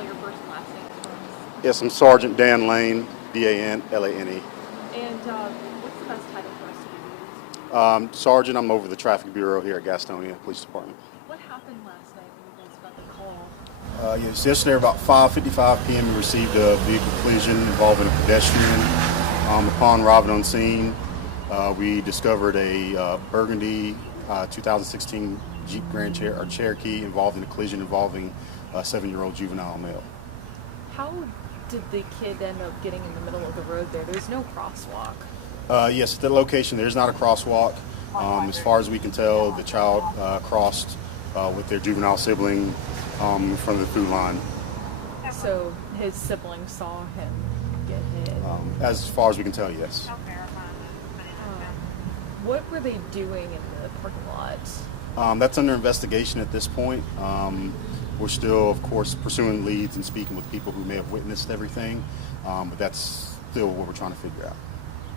spell your first and last name for us? Yes, I'm Sergeant Dan Lane, DANLANE. And what's the best title for us to give you? Sergeant, I'm over the Traffic Bureau here at Gastonia Police Department. What happened last night when you guys got the call? Yes, yesterday about 5:55 p.m. we received a vehicle collision involving a pedestrian. Upon arriving on scene, we discovered a burgundy 2016 Jeep Cherokee involved in a collision involving a 7-year-old juvenile male. How did the kid end up getting in the middle of the road there? There's no crosswalk. Yes, at the location there's not a crosswalk. As far as we can tell, the child crossed with their juvenile sibling in front of the food line. So his siblings saw him get hit. As far as we can tell, yes. What were they doing in the parking lot? That's under investigation at this point. We're still, of course, pursuing leads and speaking with people who may have witnessed everything, but that's still what we're trying to figure out.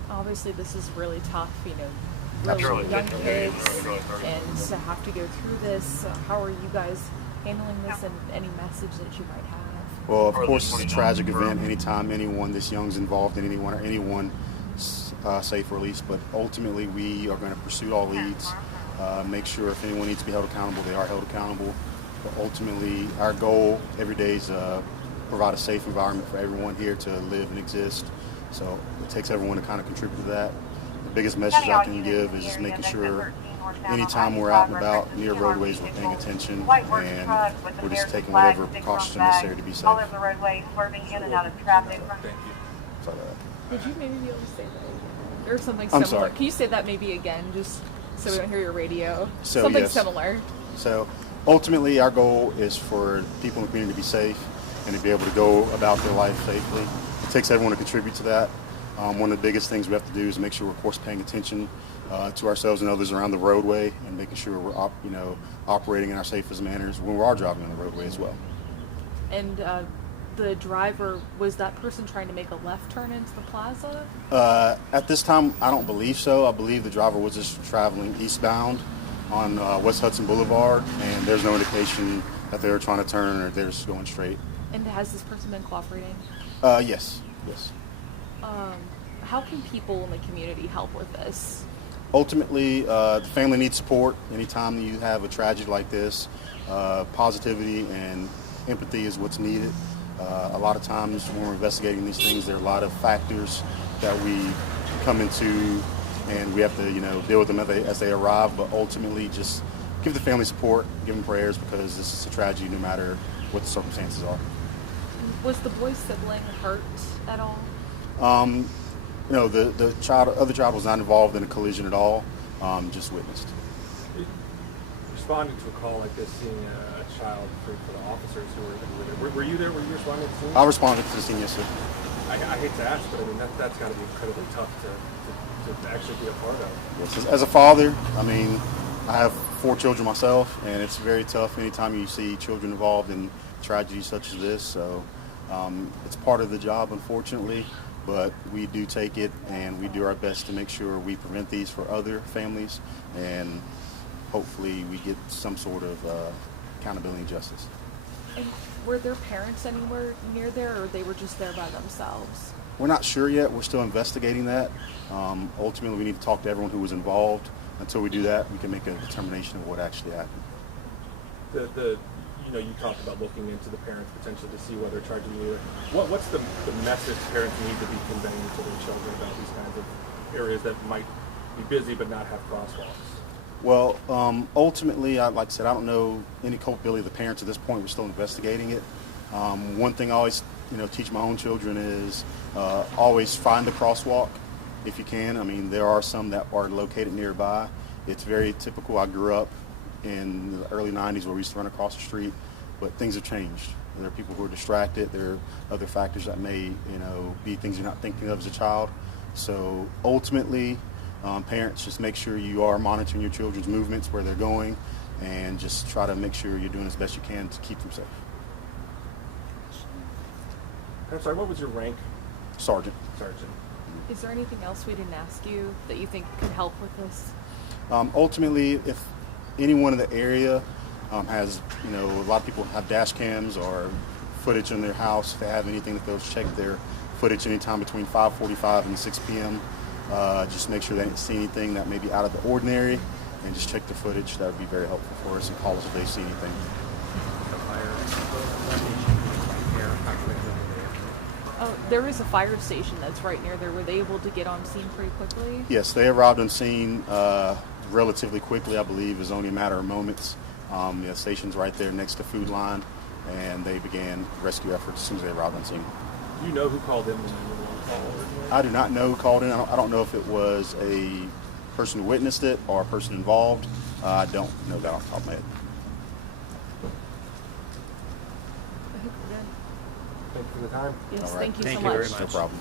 Obviously, this is really tough, really young kids, and to have to go through this. How are you guys handling this, and any message that you might have? Well, of course, it's a tragic event anytime anyone this young is involved in anyone safe release, but ultimately we are going to pursue all leads, make sure if anyone needs to be held accountable, they are held accountable. But ultimately, our goal every day is provide a safe environment for everyone here to live and exist. So it takes everyone to kind of contribute to that. The biggest message I can give is just making sure anytime we're out and about near roadways, we're paying attention and we're just taking whatever precautions are necessary to be safe. Sorry about that. Would you maybe be able to say that again? Or something I'm similar? sorry. Can you say that maybe again, just so we don't hear your radio? So, Something yes. similar. So ultimately, our goal is for people in the community to be safe and to be able to go about their life safely. It takes everyone to contribute to that. One of the biggest things we have to do is make sure we're, of course, paying attention to ourselves and others around the roadway and making sure we're operating in our safest manners when we are driving on the roadway as well. And the driver, was that person trying to make a left turn into the plaza? At this time, I don't believe so. I believe the driver was just traveling eastbound on West Hudson Boulevard, and there's no indication that they were trying to turn or they're just going straight. And has this person been cooperating? Yes. How can people in the community help with this? Ultimately, the family needs support. Anytime you have a tragedy like this, positivity and empathy is what's needed. A lot of times when we're investigating these things, there are a lot of factors that we come into and we have to, deal with them as they arrive, but ultimately just give the family support, give them prayers, because this is a tragedy no matter what the circumstances are. Was the boy's sibling hurt at all? The other child was not involved in a collision at all, just witnessed. Responding to a call like this, seeing a child for the officers who were there, were you there? Were you responding to the scene? I responded to the scene, yes, sir. I hate to ask, but I mean that's got to be incredibly tough to actually be a part of. Yes, as a father, I mean, I have 4 children myself, and it's very tough anytime you see children involved in tragedies such as this. So it's part of the job, unfortunately, but we do take it and we do our best to make sure we prevent these for other families, and hopefully we get some sort of accountability and justice. And were their parents anywhere near there, or they were just there by themselves? We're not sure yet. We're still investigating that. Ultimately, we need to talk to everyone who was involved. Until we do that, we can make a determination of what actually happened. You talked about looking into the parents potentially to see whether charging you. What's the message parents need to be conveying to their children about these kinds of areas that might be busy but not have crosswalks? Well, ultimately, like I said, I don't know any culpability of the parents at this point. We're still investigating it. One thing I always, teach my own children is always find the crosswalk if you can. I mean, there are some that are located nearby. It's very typical. I grew up in the early 90s where we used to run across the street, but things have changed. There are people who are distracted. There are other factors that may, be things you're not thinking of as a child. So ultimately, parents, just make sure you are monitoring your children's movements, where they're going, and just try to make sure you're doing as best you can to keep them safe. I'm sorry, what was your rank? Sergeant. Sergeant. Is there anything else we didn't ask you that you think could help with this? Ultimately, if anyone in the area has, a lot of people have dash cams or footage in their house. If they have anything that goes, check their footage anytime between 5:45 and 6 p.m. Just make sure they didn't see anything that may be out of the ordinary, and just check the footage. That would be very helpful for us, and call us if they see anything. Oh, there is a fire station that's right near there. Were they able to get on scene pretty quickly? Yes, they arrived on scene relatively quickly. I believe it was only a matter of moments. The station's right there next to Food Line, and they began rescue efforts as soon as they arrived on scene. Do you know who called in the 911 call? I do not know who called in. I don't know if it was a person who witnessed it or a person involved. I don't know that off the top of my head. I think we're good. Thank you for the time. Yes, All right. thank you Thank so you much. very much. No problem.